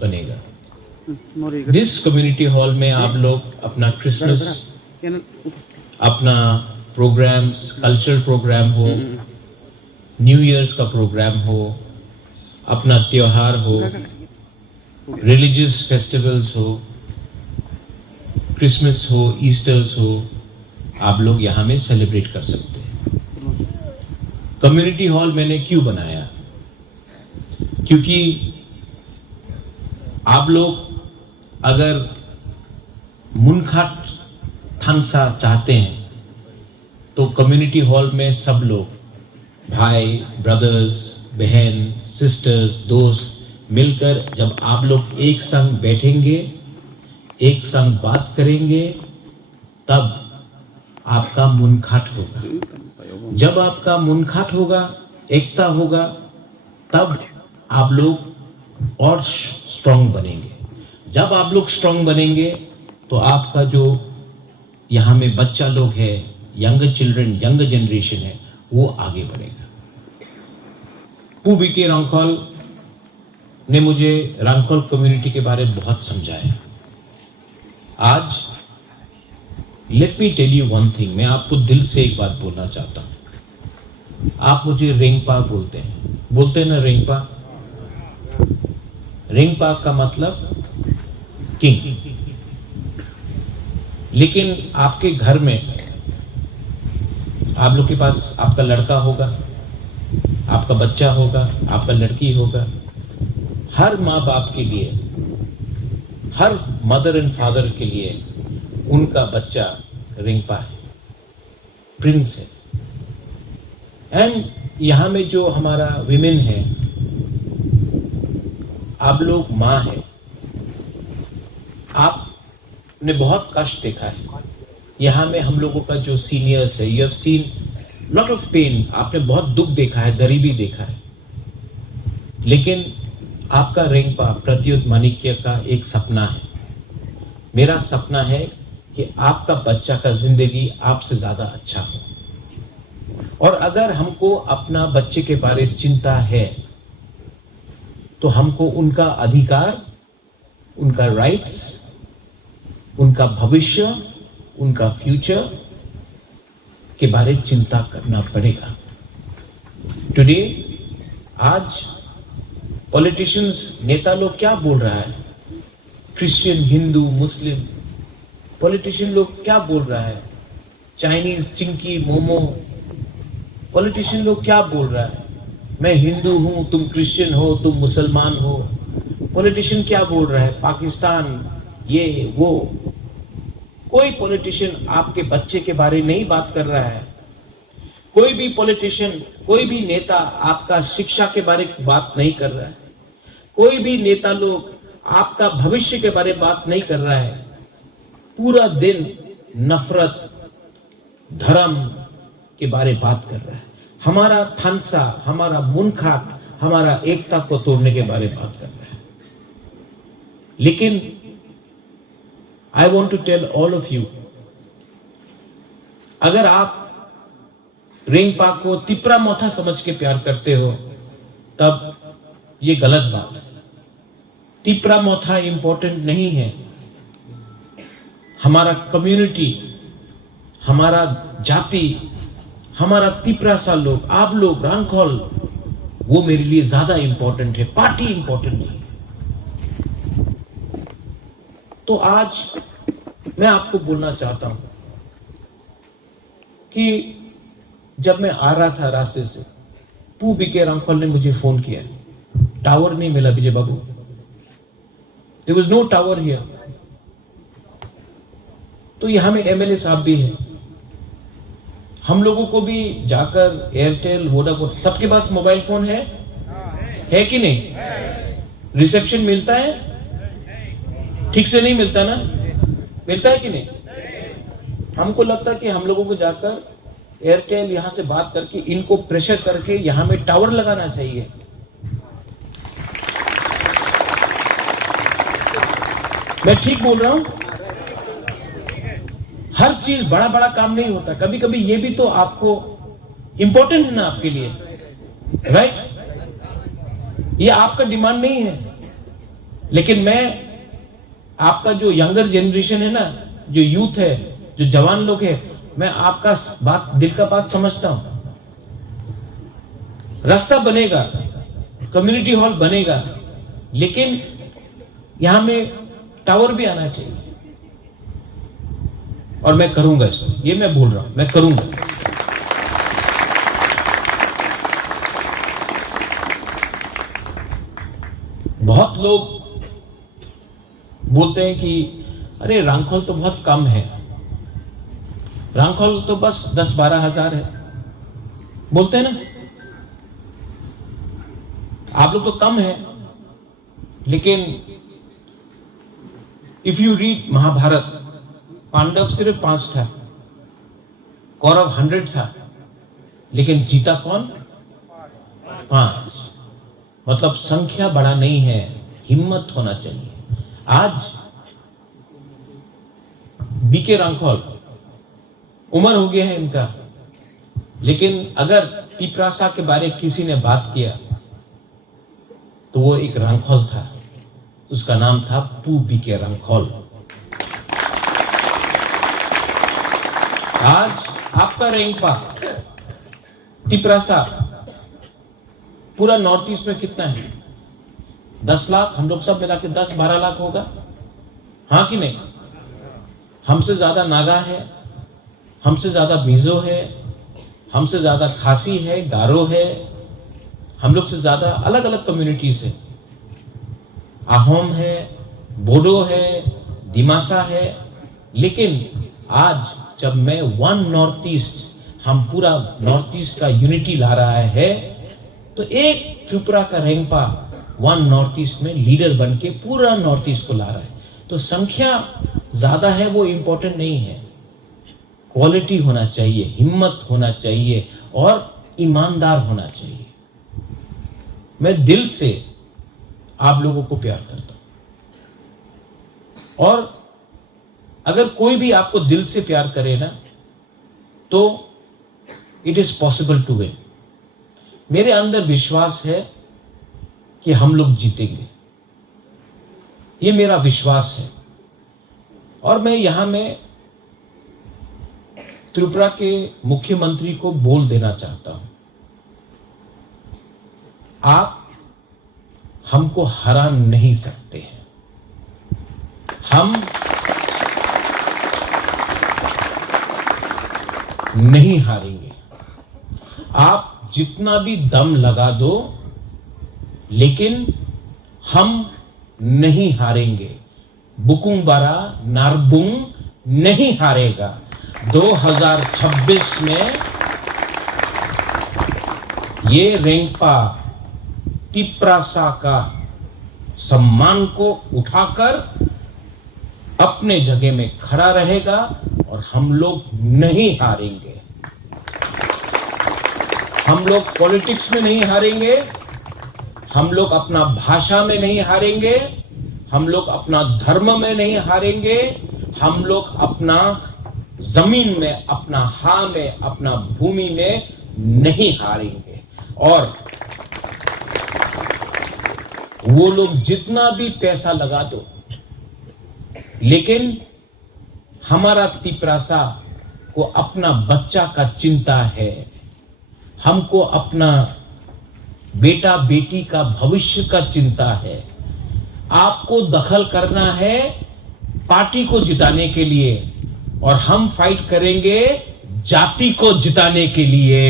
बनेगा। जिस community hall में आप लोग अपना क्रिसमस, अपना प्रोग्राम्स, कल्चरल प्रोग्राम हो, न्यू ईयर्स का प्रोग्राम हो, अपना त्योहार हो, रिलीजियस फेस्टिवल्स हो, क्रिसमस हो, ईस्टर्स हो, आप लोग यहाँ में सेलिब्रेट कर सकते हैं। कम्युनिटी हॉल मैंने क्यों बनाया? क्योंकि आप लोग अगर मुनखाट थानसा चाहते हैं तो कम्युनिटी हॉल में सब लोग भाई, ब्रदर्स, बहन, सिस्टर्स, दोस्त मिलकर जब आप लोग एक संग बैठेंगे, एक संग बात करेंगे, तब आपका मुनखाट होगा। जब आपका मुनखाट होगा, एकता होगा, तब आप लोग और स्ट्रांग बनेंगे। जब आप लोग स्ट्रांग बनेंगे तो आपका जो यहाँ में बच्चा लोग है, यंग चिल्ड्रन, यंग जनरेशन है, वो आगे बढ़ेगा। पू बीके रांखोल ने मुझे रांखोल कम्युनिटी के बारे में बहुत समझाया। आज let me tell you one thing, मैं आपको दिल से एक बात बोलना चाहता हूं। आप मुझे रेंगपा बोलते हैं ना, रेंगपा। रेंगपा का मतलब किंग। लेकिन आपके घर में आप लोग के पास आपका लड़का होगा, आपका बच्चा होगा, आपका लड़की होगा। हर माँ बाप के लिए, हर मदर एंड फादर के लिए उनका बच्चा रिंगपा है, प्रिंस है। एंड यहां में जो हमारा विमेन है, आप लोग माँ है। आपने बहुत कष्ट देखा है। यहां में हम लोगों का जो सीनियर्स है, you have seen lot of pain. आपने बहुत दुख देखा है, गरीबी देखा है। लेकिन आपका रेंगपा प्रत्युत माणिक्य का एक सपना है। मेरा सपना है कि आपका बच्चा का जिंदगी आपसे ज्यादा अच्छा हो। और अगर हमको अपना बच्चे के बारे में चिंता है तो हमको उनका अधिकार, उनका राइट्स, उनका भविष्य, उनका फ्यूचर के बारे में चिंता करना पड़ेगा। टुडे, आज पॉलिटिशियंस, नेता लोग क्या बोल रहा है? क्रिश्चियन, हिंदू, मुस्लिम पॉलिटिशियन लोग क्या बोल रहा है? चाइनीज, चिंकी, मोमो पॉलिटिशियन लोग क्या बोल रहा है? मैं हिंदू हूं, तुम क्रिश्चियन हो, तुम मुसलमान हो। पॉलिटिशियन क्या बोल रहा है? पाकिस्तान, ये वो। कोई पॉलिटिशियन आपके बच्चे के बारे में नहीं बात कर रहा है। कोई भी पॉलिटिशियन, कोई भी नेता आपका शिक्षा के बारे में बात नहीं कर रहा है। कोई भी नेता लोग आपका भविष्य के बारे में बात नहीं कर रहा है। पूरा दिन नफरत, धर्म के बारे में बात कर रहा है। हमारा थानसा, हमारा मुनखाट, हमारा एकता को तोड़ने के बारे में बात कर रहा है। लेकिन I want to tell all of you, अगर आप रेंगपा को तिपरा मोथा समझ के प्यार करते हो, तब ये गलत बात है। तिपरा मोथा इंपॉर्टेंट नहीं है। हमारा कम्युनिटी, हमारा जाति, हमारा तिपरा सा लोग, आप लोग, रांखोल, वो मेरे लिए ज्यादा इंपॉर्टेंट है। पार्टी इंपॉर्टेंट नहीं है। तो आज मैं आपको बोलना चाहता हूं कि जब मैं आ रहा था रास्ते से, पू बीके रांखोल ने मुझे फोन किया। टावर नहीं मिला Vijay Babu, there was no tower here. तो यहां में एमएलए साहब भी हैं। हम लोगों को भी जाकर एयरटेल, वोडाफोन, सबके पास मोबाइल फोन है कि नहीं? रिसेप्शन मिलता है? ठीक से नहीं मिलता ना? मिलता है कि नहीं? हमको लगता है कि हम लोगों को जाकर एयरटेल यहां से बात करके इनको प्रेशर करके यहां में टावर लगाना चाहिए। मैं ठीक बोल रहा हूं? हर चीज बड़ा बड़ा काम नहीं होता। कभी कभी ये भी तो आपको इंपॉर्टेंट है ना आपके लिए, राइट? ये आपका डिमांड नहीं है। लेकिन मैं आपका जो यंगर जनरेशन है ना, जो यूथ है, जो जवान लोग है, मैं आपका बात, दिल का बात समझता हूं। रास्ता बनेगा, कम्युनिटी हॉल बनेगा, लेकिन यहां में टावर भी आना चाहिए। और मैं करूंगा इसको, ये मैं बोल रहा हूं, मैं करूंगा। बहुत लोग बोलते हैं कि अरे रांखोल तो बहुत कम है, रांखोल तो बस 10-12 हजार है, बोलते हैं ना, आप लोग तो कम है। लेकिन if you read Mahabharat, Pandav सिर्फ 5 था, कौरव 100 था, लेकिन जीता कौन? 5। मतलब संख्या बड़ा नहीं है, हिम्मत होना चाहिए। आज बीके रांखोल उम्र हो गया है इनका, लेकिन अगर तिपरासा के बारे किसी ने बात किया तो वो एक रांखोल था, उसका नाम था पू बीके रांखोल। आज आपका रेंगपा तिपरासा पूरा नॉर्थ ईस्ट में कितना है? 10 लाख, हम लोग सब मिला के 10-12 लाख होगा, हाँ कि नहीं? हमसे ज्यादा नागा है, हमसे ज्यादा मिजो है, हमसे ज्यादा खासी है, गारो है, हम लोग से ज्यादा अलग अलग कम्युनिटीज है, आहोम है, बोडो है, दिमासा है। लेकिन आज जब मैं वन नॉर्थ ईस्ट, हम पूरा नॉर्थ ईस्ट का यूनिटी ला रहा है, तो एक त्रिपुरा का रेंगपा वन नॉर्थ ईस्ट में लीडर बन के पूरा नॉर्थ ईस्ट को ला रहा है। तो संख्या ज्यादा है वो इंपॉर्टेंट नहीं है, क्वालिटी होना चाहिए, हिम्मत होना चाहिए और ईमानदार होना चाहिए। मैं दिल से आप लोगों को प्यार करता हूं, और अगर कोई भी आपको दिल से प्यार करे ना, तो it is possible to win. मेरे अंदर विश्वास है कि हम लोग जीतेंगे, ये मेरा विश्वास है। और मैं यहां में त्रिपुरा के मुख्यमंत्री को बोल देना चाहता हूं, आप हमको हरा नहीं सकते हैं, हम नहीं हारेंगे। आप जितना भी दम लगा दो, लेकिन हम नहीं हारेंगे। बुकुंग बारा नारबुंग नहीं हारेगा। 2026 में ये रेंगपा तिपरासा का सम्मान को उठाकर अपने जगह में खड़ा रहेगा, और हम लोग नहीं हारेंगे। हम लोग पॉलिटिक्स में नहीं हारेंगे, हम लोग अपना भाषा में नहीं हारेंगे, हम लोग अपना धर्म में नहीं हारेंगे, हम लोग अपना जमीन में, अपना हा में, अपना भूमि में नहीं हारेंगे। और वो लोग जितना भी पैसा लगा दो, लेकिन हमारा तिपरासा को अपना बच्चा का चिंता है, हमको अपना बेटा बेटी का भविष्य का चिंता है। आपको दखल करना है पार्टी को जिताने के लिए, और हम फाइट करेंगे जाति को जिताने के लिए।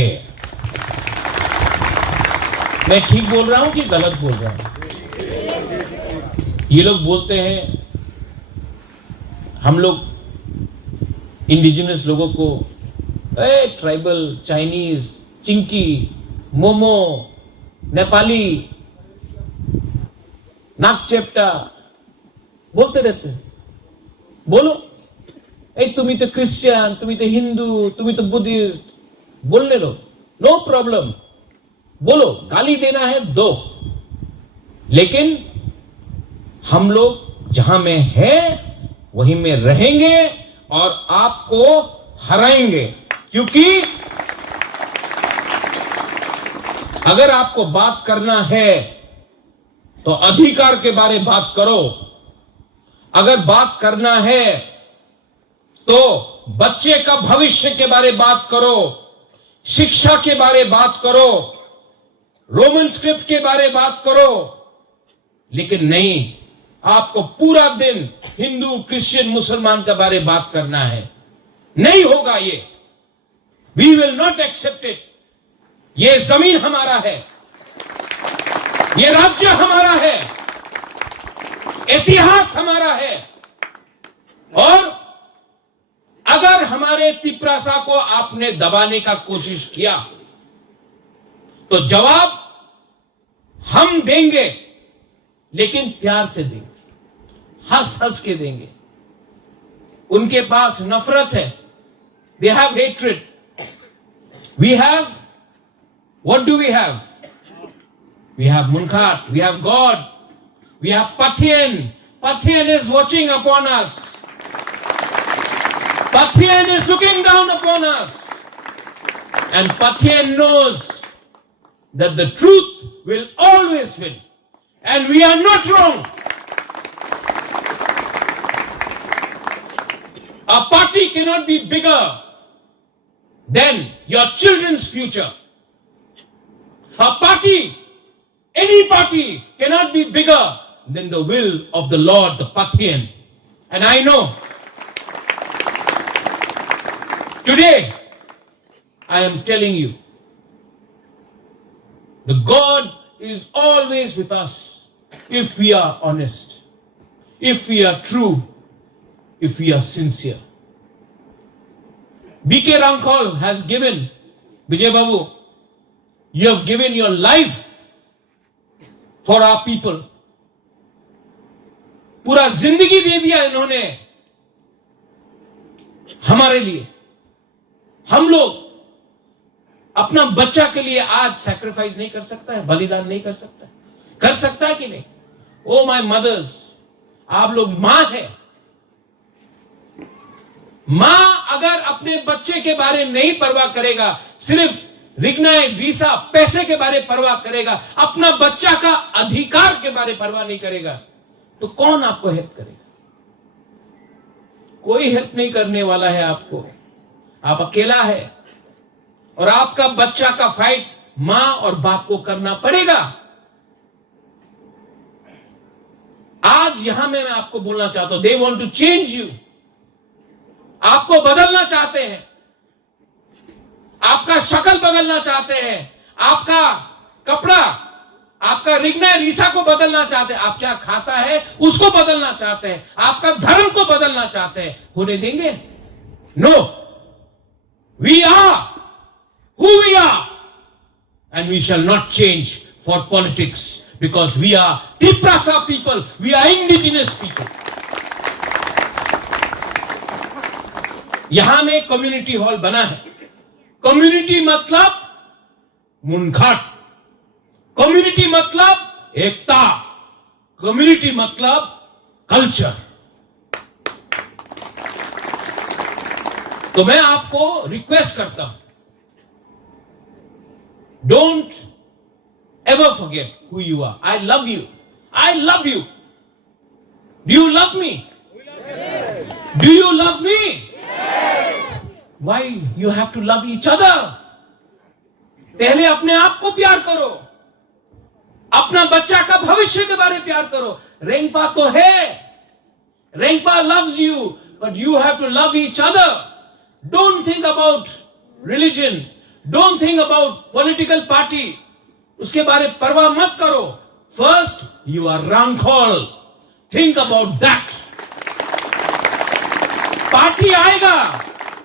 मैं ठीक बोल रहा हूं कि गलत बोल रहा हूं? ये लोग बोलते हैं, हम लोग इंडिजिनस लोगों को ट्राइबल, चाइनीज, चिंकी, मोमो, नेपाली, नागचेप्टा बोलते रहते हैं। बोलो, तुम्ही तो क्रिश्चियन, तुम्ही तो हिंदू, तुम्ही तो बुद्धिस्ट, बोलने लो, नो प्रॉब्लम, बोलो, गाली देना है दो, लेकिन हम लोग जहां में है वहीं में रहेंगे और आपको हराएंगे। क्योंकि अगर आपको बात करना है तो अधिकार के बारे में बात करो। अगर बात करना है तो बच्चे का भविष्य के बारे में बात करो, शिक्षा के बारे में बात करो, रोमन स्क्रिप्ट के बारे में बात करो। लेकिन नहीं, आपको पूरा दिन हिंदू, क्रिश्चियन, मुसलमान के बारे में बात करना है। नहीं होगा ये। We will not accept it. ये जमीन हमारा है, ये राज्य हमारा है, इतिहास हमारा है। और अगर हमारे तिपरासा को आपने दबाने का कोशिश किया तो जवाब हम देंगे, लेकिन प्यार से देंगे, हंस हंस के देंगे। उनके पास नफरत है, they have hatred. We have, what do we have? We have मुनखाट, we have God, we have Pathian. Pathian is watching upon us. Pathian is looking down upon us. And Pathian knows that the truth will always win. And we are not wrong. A party cannot be bigger than your children's future. A party, any party cannot be bigger than the will of the Lord, the Pathian. And I know today I am telling you, the God is always with us if we are honest, if we are true, if we are sincere. B.K. Ramkhal has given, Vijay Babu, you have given your life for our people. पूरा जिंदगी दे दिया इन्होंने हमारे लिए। हम लोग अपना बच्चा के लिए आज सैक्रिफाइस नहीं कर सकता है, बलिदान नहीं कर सकता है? कर सकता है कि नहीं? ओ माय मदर्स, आप लोग मां है। मां अगर अपने बच्चे के बारे में नहीं परवाह करेगा, सिर्फ रिग्नाए वीसा पैसे के बारे परवाह करेगा, अपना बच्चा का अधिकार के बारे परवाह नहीं करेगा, तो कौन आपको हेल्प करेगा? कोई हेल्प नहीं करने वाला है आपको। आप अकेला है और आपका बच्चा का फाइट मां और बाप को करना पड़ेगा। आज यहां में मैं आपको बोलना चाहता हूं, they want to change you. आपको बदलना चाहते हैं, आपका शक्ल बदलना चाहते हैं, आपका कपड़ा, आपका रिग्ना रीसा को बदलना चाहते हैं, आप क्या खाता है उसको बदलना चाहते हैं, आपका धर्म को बदलना चाहते हैं। होने देंगे? No, we are who we are and we shall not change for politics, because we are Tiprasa people, we are indigenous people. यहां में कम्युनिटी हॉल बना है। कम्युनिटी मतलब मुनखाट, कम्युनिटी मतलब एकता, कम्युनिटी मतलब कल्चर। तो मैं आपको रिक्वेस्ट करता हूं, don't ever forget who you are. I love you, I love you. Do you love me? Do you love me? Why you have to love each other? पहले अपने आप को प्यार करो, अपना बच्चा का भविष्य के बारे में प्यार करो। रेंगपा तो है, रेंगपा loves you, but you have to love each other. Don't think about religion, don't think about political party. उसके बारे में परवाह मत करो। First, you are Ramkhal. Think about that. Party आएगा,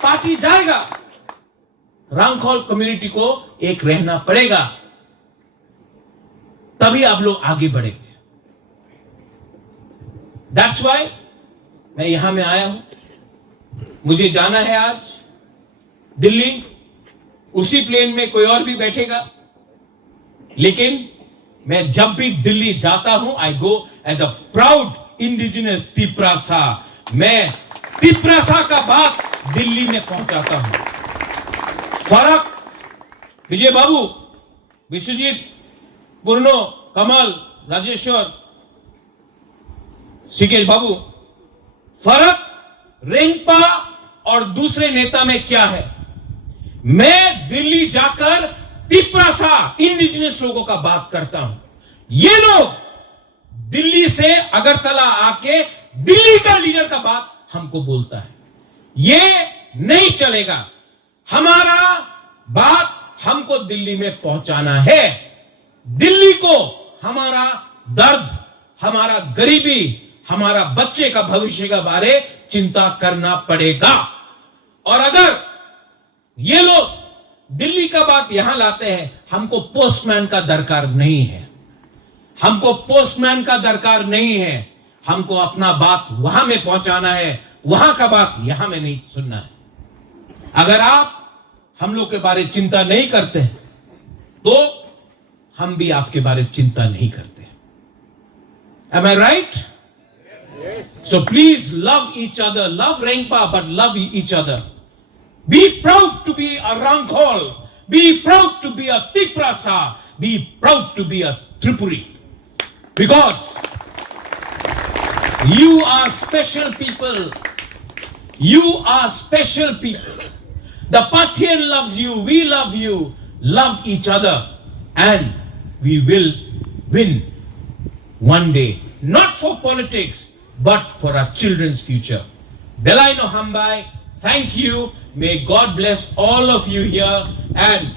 पार्टी जाएगा, रामखोल कम्युनिटी को एक रहना पड़ेगा, तभी आप लोग आगे बढ़ेंगे। दैट्स वाई मैं यहां में आया हूं। मुझे जाना है आज दिल्ली, उसी प्लेन में कोई और भी बैठेगा, लेकिन मैं जब भी दिल्ली जाता हूं, I go as a proud indigenous Tiprasa. मैं तिपरासा का बात दिल्ली में पहुंचाता हूं। फर्क विजय बाबू, विश्वजीत, पूर्णो, कमल, राजेश्वर, सिकेश बाबू, फर्क रेंगपा और दूसरे नेता में क्या है? मैं दिल्ली जाकर तिपरासा इंडिजिनस लोगों का बात करता हूं। ये लोग दिल्ली से अगरतला आके दिल्ली का लीडर का बात हमको बोलता है। ये नहीं चलेगा। हमारा बात हमको दिल्ली में पहुंचाना है। दिल्ली को हमारा दर्द, हमारा गरीबी, हमारा बच्चे का भविष्य के बारे चिंता करना पड़ेगा। और अगर ये लोग दिल्ली का बात यहां लाते हैं, हमको पोस्टमैन का दरकार नहीं है। हमको पोस्टमैन का दरकार नहीं है। हमको अपना बात वहां में पहुंचाना है, वहां का बात यहां में नहीं सुनना है। अगर आप हम लोग के बारे चिंता नहीं करते हैं, तो हम भी आपके बारे चिंता नहीं करते। Am I right? Yes. So please love each other. Love Rengpa, but love each other. Be proud to be a Rangkhol. Be proud to be a Tiprasa. Be proud to be a Tripuri. Because you are special people. You are special people. The Pathian loves you. We love you. Love each other. And we will win one day. Not for politics, but for our children's future. Belaino Hambai, thank you. May God bless all of you here. And